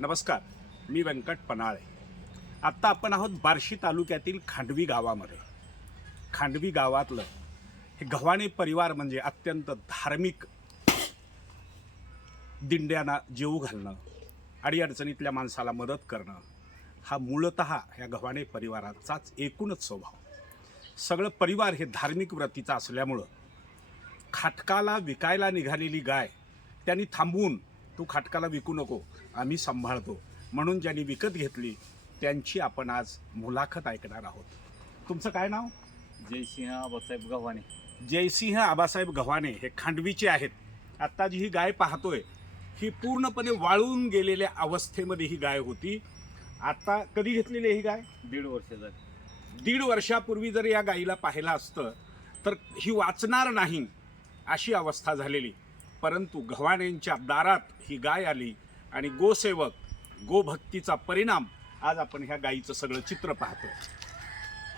नमस्कार मी व्यंकट पनाळे. आत्ता आपण आहोत बार्शी तालुक्यातील खांडवी गावामध्ये. खांडवी गावातलं हे गव्हाणे परिवार म्हणजे अत्यंत धार्मिक दिंड्यांना जेऊ घालणं अडीअडचणीतल्या माणसाला मदत करणं हा मूळत ह्या गव्हाणे परिवाराचाच एकूणच स्वभाव. सगळं परिवार हे धार्मिक व्रतीचा असल्यामुळं खाटकाला विकायला निघालेली गाय त्यांनी थांबवून तू खाटकाला विकू नको आम्ही सांभाळतो. म्हणून ज्यांनी विकत घेतली त्यांची आपण आज मुलाखत ऐकणार आहोत. तुमचं काय नाव? जयसिंह आबासाहेब गव्हाणे. जयसिंह आबासाहेब गव्हाणे हे खांडवीचे आहेत. आत्ता जी ही गाय पाहतोय ही पूर्णपणे वाळून गेलेल्या अवस्थेमध्ये ही गाय होती. आता कधी घेतलेली ही गाय? दीड वर्ष झाली. दीड वर्षापूर्वी जर या गाईला पाहिलं असतं तर ही वाचणार नाही अशी अवस्था झालेली. परंतु गव्हाण्यांच्या दारात ही गाय आली आणि गोसेवक गोभक्तीचा परिणाम आज आपण ह्या गाईचं सगळं चित्र पाहतो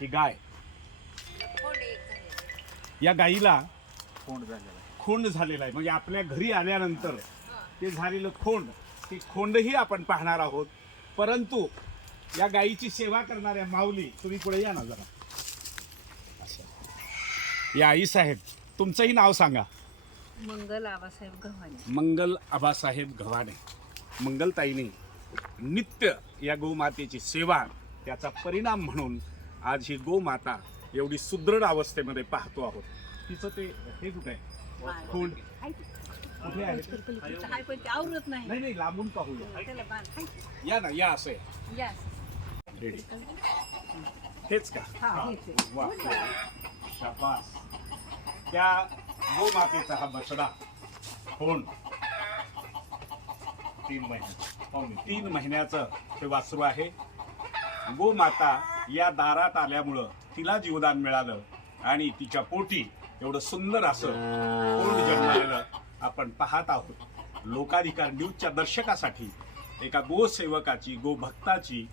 ही गाय. या गाईला कोंड झालेला खोंड झालेला आहे. म्हणजे आपल्या घरी आल्यानंतर ते झालेलं खोंड ते खोंडही आपण पाहणार आहोत. परंतु या गायीची सेवा करणाऱ्या माऊली तुम्ही पुढे या ना जरा. या आई साहेब तुमचंही नाव सांगा. मंगल आबासाहेब गव्हाणे. मंगल आबासाहेब गव्हाणे. मंगलताईने नित्य या गोमातेची सेवा त्याचा परिणाम म्हणून आज ही गोमाता एवढी सुदृढ अवस्थेमध्ये पाहतो आहोत. तिचं ते हे कुठे आहे? खोंड कुठे आहे? ते? हाय पण ते आवरत नाही नाही लांबून पाहूया. या ना या असं. रेडी हेच का. वा शाबास. त्या गोमातेचा हा बछडा. कोण? तीन महिने. तीन महिन्याचं ते वासरू आहे. गोमाता या दारात आल्यामुळं तिला जीवदान मिळालं आणि तिच्या पोटी एवढं सुंदर असं कोण जन्मलेलं आपण पाहत आहोत. लोकाधिकार न्यूजच्या दर्शकासाठी एका गोसेवकाची गोभक्ताची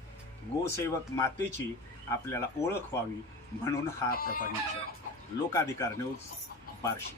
गोसेवक मातेची आपल्याला ओळख व्हावी म्हणून हा प्रपंच. लोकाधिकार न्यूज Parsi.